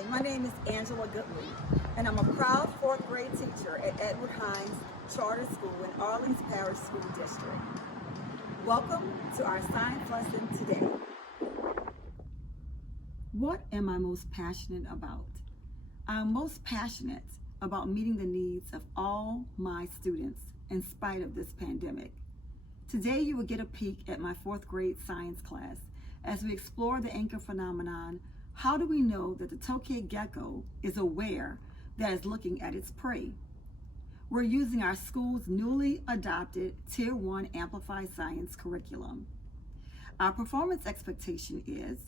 Hi, my name is Angela Goodley, and I'm a proud fourth grade teacher at Edward Hines Charter School in Arlington Parish School District. Welcome to our science lesson today. What am I most passionate about? I'm most passionate about meeting the needs of all my students in spite of this pandemic. Today you will get a peek at my fourth grade science class as we explore the anchor phenomenon. How do we know that the tokay gecko is aware that it's looking at its prey? We're using our school's newly adopted Tier 1 Amplified Science curriculum. Our performance expectation is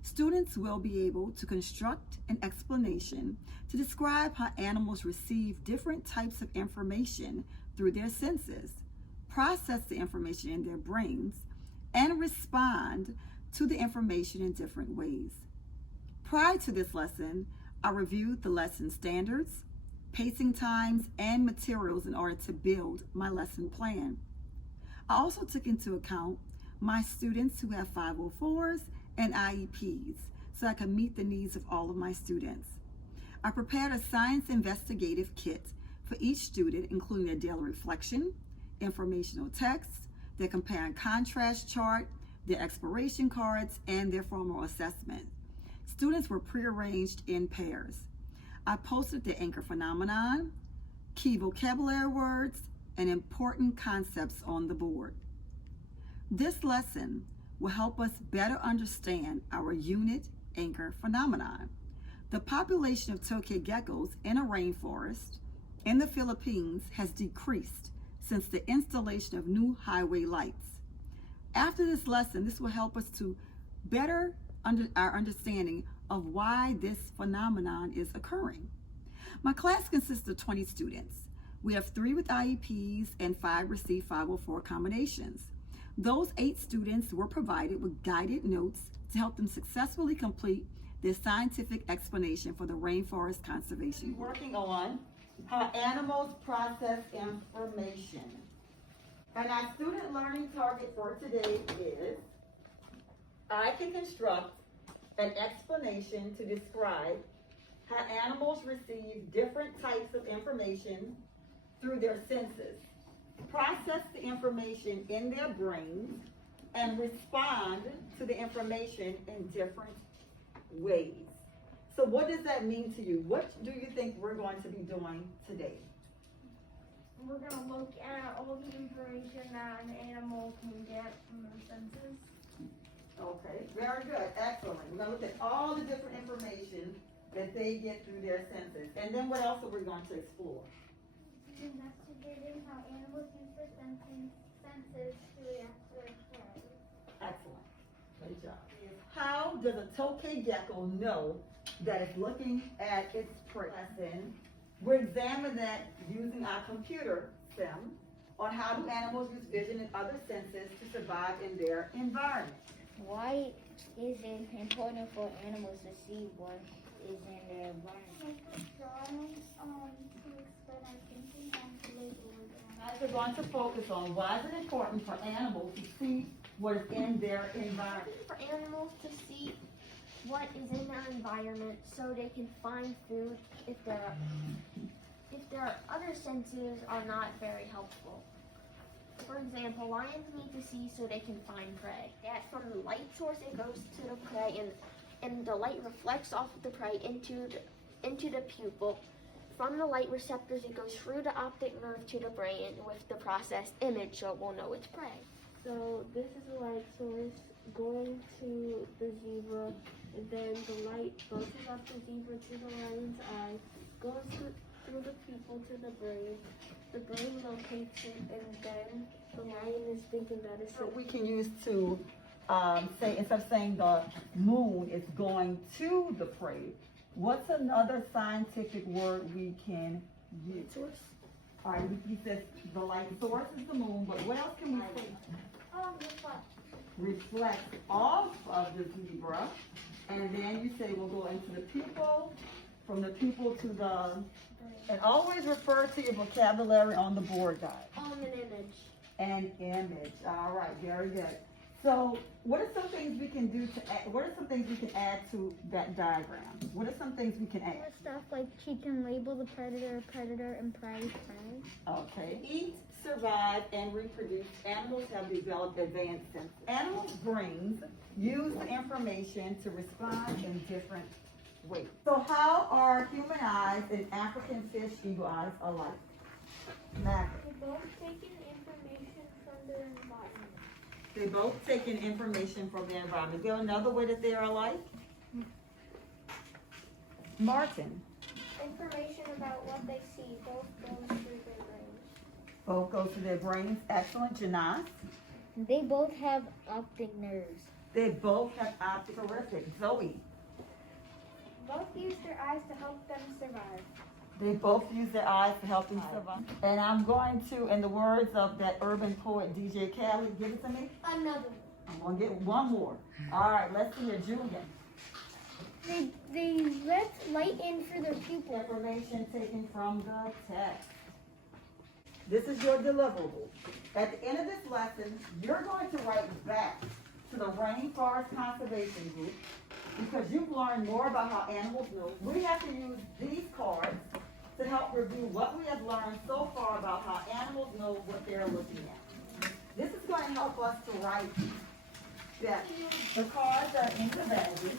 students will be able to construct an explanation to describe how animals receive different types of information through their senses, process the information in their brains, and respond to the information in different ways. Prior to this lesson, I reviewed the lesson standards, pacing times, and materials in order to build my lesson plan. I also took into account my students who have 504s and IEPs so I could meet the needs of all of my students. I prepared a science investigative kit for each student, including their daily reflection, informational text, their compare and contrast chart, their exploration cards, and their formal assessment. Students were prearranged in pairs. I posted the anchor phenomenon, key vocabulary words, and important concepts on the board. This lesson will help us better understand our unit anchor phenomenon. The population of tokay geckos in a rainforest in the Philippines has decreased since the installation of new highway lights. After this lesson, this will help us to better our understanding of why this phenomenon is occurring. My class consists of 20 students. We have 3 with IEPs and 5 receive 504 accommodations. Those 8 students were provided with guided notes to help them successfully complete their scientific explanation for the rainforest conservation. Working on how animals process information. And our student learning target for today is I can construct an explanation to describe how animals receive different types of information through their senses, process the information in their brains, and respond to the information in different ways. So what does that mean to you? What do you think we're going to be doing today? We're going to look at all the information that an animal can get from their senses. Okay, very good, excellent. We're going to look at all the different information that they get through their senses. And then what else are we going to explore? Investigating how animals use their senses to react to their prey. Excellent, great job. How does a tokay gecko know that it's looking at its prey? Lesson. We'll examine that using our computer sim on how do animals use vision and other senses to survive in their environment. Why is it important for animals to see what is in their environment? Drawings to explain our thinking and to label it. As we're going to focus on why is it important for animals to see what is in their environment. For animals to see what is in their environment so they can find food if their other senses are not very helpful. For example, lions need to see so they can find prey. That from the light source it goes to the prey and the light reflects off of the prey into the pupil. From the light receptors it goes through the optic nerve to the brain with the processed image so it will know its prey. So this is the light source going to the zebra, and then the light bounces off the zebra to the lion's eye, goes through the pupil to the brain locates it, and then the lion is thinking that it's We can use to say, instead of saying the moon is going to the prey, what's another scientific word we can use? source. All right, he says the light source is the moon, but what else can we say? Reflect off of the zebra, and then you say we'll go into the pupil, from the pupil to the, and always refer to your vocabulary on the board, guys. An image. An image, all right, very good. So what are some things we can do to add, what are some things we can add to that diagram? What are some things we can add? Stuff like she can label the predator, and prey. Okay. Eat, survive, and reproduce. Animals have developed advanced senses. Animals' brains use the information to respond in different ways. So how are human eyes and African fish eagle eyes alike? Maverick. They're both taking information from their environment. They both take in information from their environment. Is there another way that they are alike? Martin. Information about what they see both goes through their brains. Both go to their brains. Excellent. Janaz. They both have optic nerves. They both have optic. Terrific. Zoe. Both use their eyes to help them survive. They both use their eyes to help them survive. And I'm going to, in the words of that urban poet DJ Khaled, give it to me. Another I'm going to get one more. All right, let's see here, Julian. They let light in through their pupils. Information taken from the text. This is your deliverable. At the end of this lesson, you're going to write back to the Rainforest Conservation Group because you've learned more about how animals move. We have to use these cards to help review what we have learned so far about how animals know what they're looking at. This is going to help us to write that the cards are in the value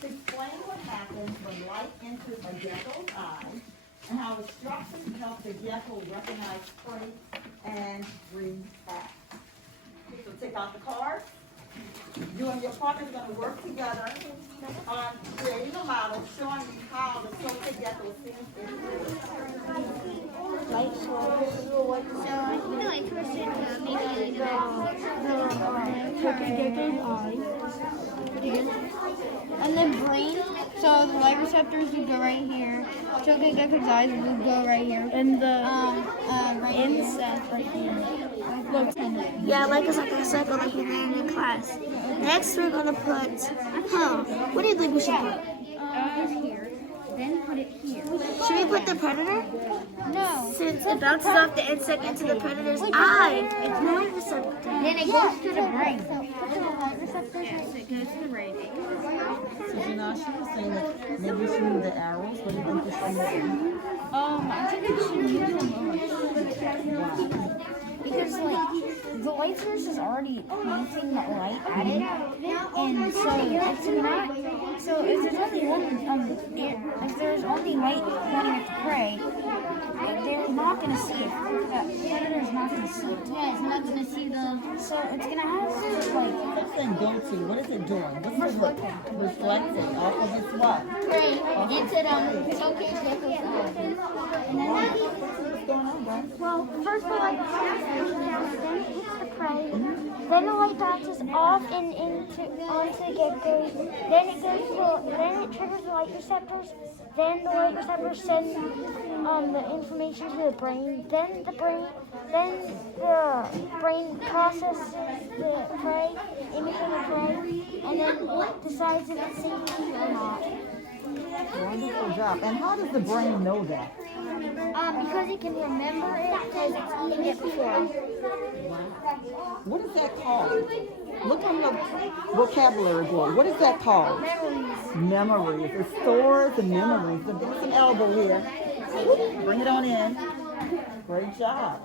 to explain what happens when light enters a gecko's eye and how instructions help the gecko recognize prey and react. So take out the cards. You and your partner are going to work together on creating a model showing you how the tilted gecko sees And the brain, so the light receptors would go right here. Choking gecko's eyes would go right here. And the insect right here. Yeah, like a circle like you learned in class. Next, we're gonna put. What do you think we should put? Here. Then put it here. Should we put the predator? No. Since it bounces off the insect into the predator's eye, it's light receptor. Then it goes to the brain. Yes, it goes to the brain. So Janasha was saying that maybe we should move the arrows. What do you think we should move? I think it should use them because the light source is already pointing that light at it, and so it's not. So if there's only one, if there's only light pointing at the prey, they're not gonna see it. The predator's not gonna see it. Yeah, it's not gonna see the. So it's gonna have to like. What's that go to? What is it doing? What's it reflecting off of its what? Prey into the choking gecko's eye. What's going on, guys? Well, first the light bounces down, then it hits the prey, then the light bounces off and onto the gecko, then it triggers the light receptors, then the light receptors send the information to the brain, then the brain processes the prey, imaging the prey, and then decides if it's safe to eat or not. Wonderful job. And how does the brain know that? Because it can remember it because it's eaten it before. What is that called? Look on the vocabulary board. What is that called? Memories. It stores the memories. So give us an elbow here. Bring it on in. Great job.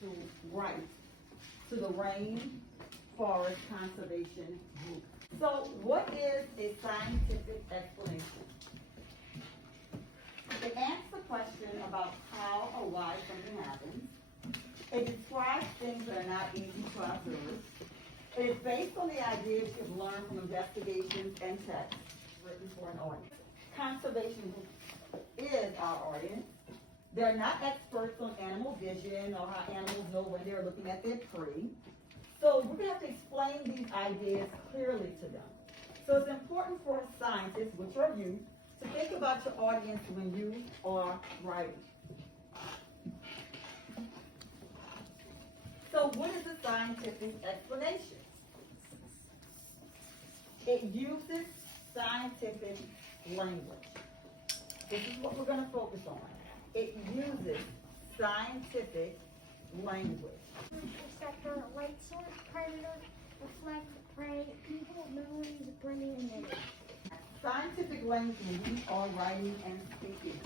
To write to the Rainforest Conservation Group. So what is a scientific explanation? It asks a question about how or why something happens. It describes things that are not easy to observe. It is based on the ideas you've learned from investigations and texts written for an audience. Conservation is our audience. They're not experts on animal vision or how animals know when they're looking at their prey. So we're going to have to explain these ideas clearly to them. So it's important for scientists, which are you, to think about your audience when you are writing. So what is a scientific explanation? It uses scientific language. This is what we're going to focus on. It uses scientific language. Receptor, light source, predator, reflect, prey, people, memories, brain, and image. Scientific language, we are writing and speaking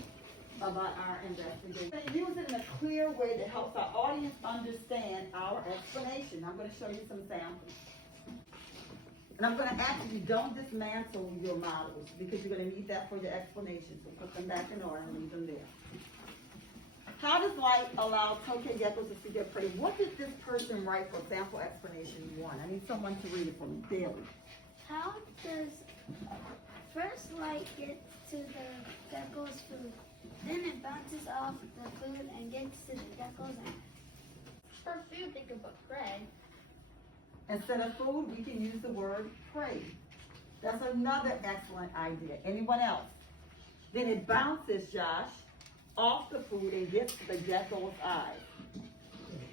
about our investigation. Use it in a clear way that helps our audience understand our explanation. I'm going to show you some samples. And I'm going to ask you, don't dismantle your models because you're going to need that for your explanation. So put them back in order and leave them there. How does light allow tokay geckos to see their prey? What did this person write for sample explanation 1? I need someone to read it for me. Bailey. How does first light get to the gecko's food? Then it bounces off the food and gets to the gecko's eye. For food, think about prey. Instead of food, we can use the word prey. That's another excellent idea. Anyone else? Then it bounces, Josh, off the food and gets to the gecko's eyes.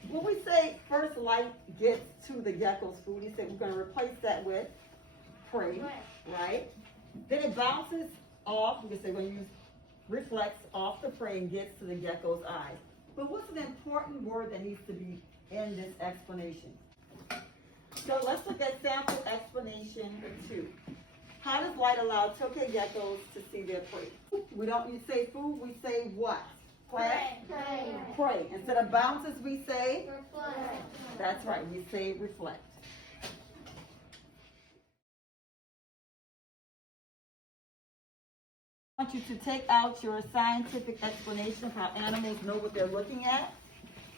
When we say first light gets to the gecko's food, he said we're going to replace that with prey, right? Then it bounces off, we can say we're going to use reflects off the prey and gets to the gecko's eyes. But what's an important word that needs to be in this explanation? So let's look at sample explanation 2. How does light allow tokay geckos to see their prey? We don't say food, we say what? Prey. Prey. Instead of bounces, we say? Reflect. That's right, we say reflect. I want you to take out your scientific explanation of how animals know what they're looking at.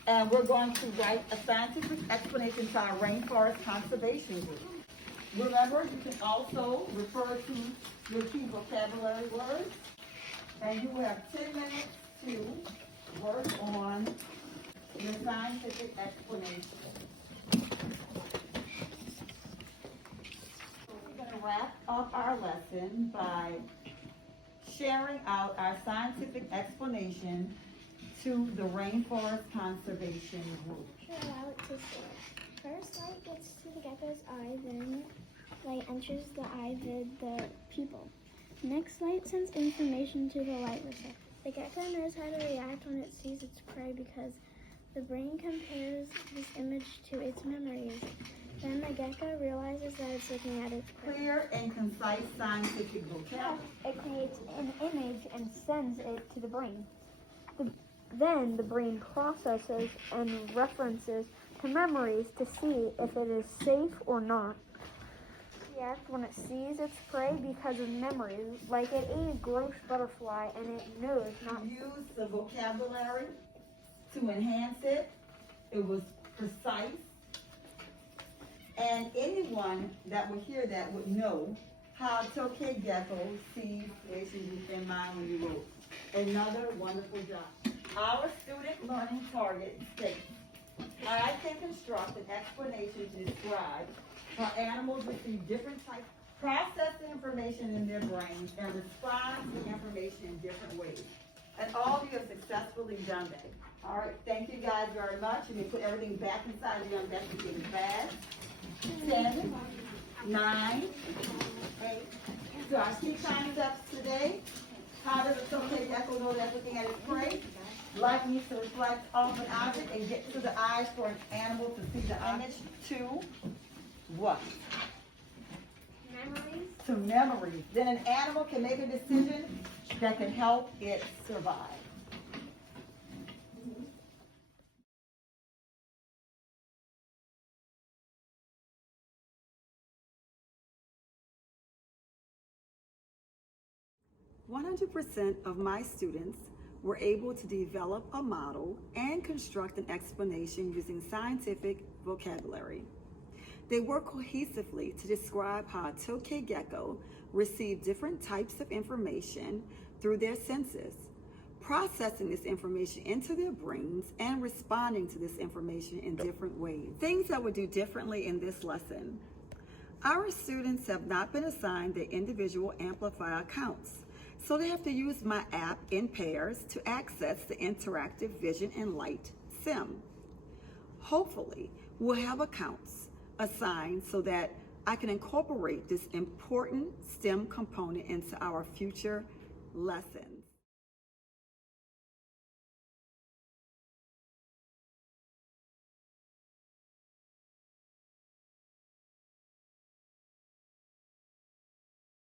And we're going to write a scientific explanation to our rainforest conservation group. Remember, you can also refer to your key vocabulary words. And you will have 10 minutes to work on your scientific explanation. We're going to wrap up our lesson by sharing out our scientific explanation to the Rainforest Conservation Group. Allow it to soar. First light gets to the gecko's eye, then light enters the eye with the pupil. Next, light sends information to the light receptor. The gecko knows how to react when it sees its prey because the brain compares this image to its memories. Then the gecko realizes that it's looking at its prey. Clear and concise scientific vocabulary. It creates an image and sends it to the brain. Then the brain processes and references to memories to see if it is safe or not. It reacts when it sees its prey because of memories, like it ate a gross butterfly and it knows not. Use the vocabulary to enhance it. It was precise. And anyone that would hear that would know how tokay gecko sees situations in mind when you wrote. Another wonderful job. Our student learning target states, I can construct an explanation to describe how animals receive different types, process the information in their brains, and respond to information in different ways. And all of you have successfully done that. All right, thank you guys very much. You may put everything back inside of your investigating bag. 10, 9, 8. So our key concepts today. How does a tokay gecko know that's looking at its prey? Light needs to reflect off an object and get to the eyes for an animal to see the image. 2, what? Memories. To memories. Then an animal can make a decision that can help it survive. 100% of my students were able to develop a model and construct an explanation using scientific vocabulary. They work cohesively to describe how a tokay gecko received different types of information through their senses, processing this information into their brains and responding to this information in different ways. Things I would do differently in this lesson. Our students have not been assigned their individual amplifier accounts, so they have to use my app in pairs to access the interactive Vision and Light sim. Hopefully, we'll have accounts assigned so that I can incorporate this important STEM component into our future lessons.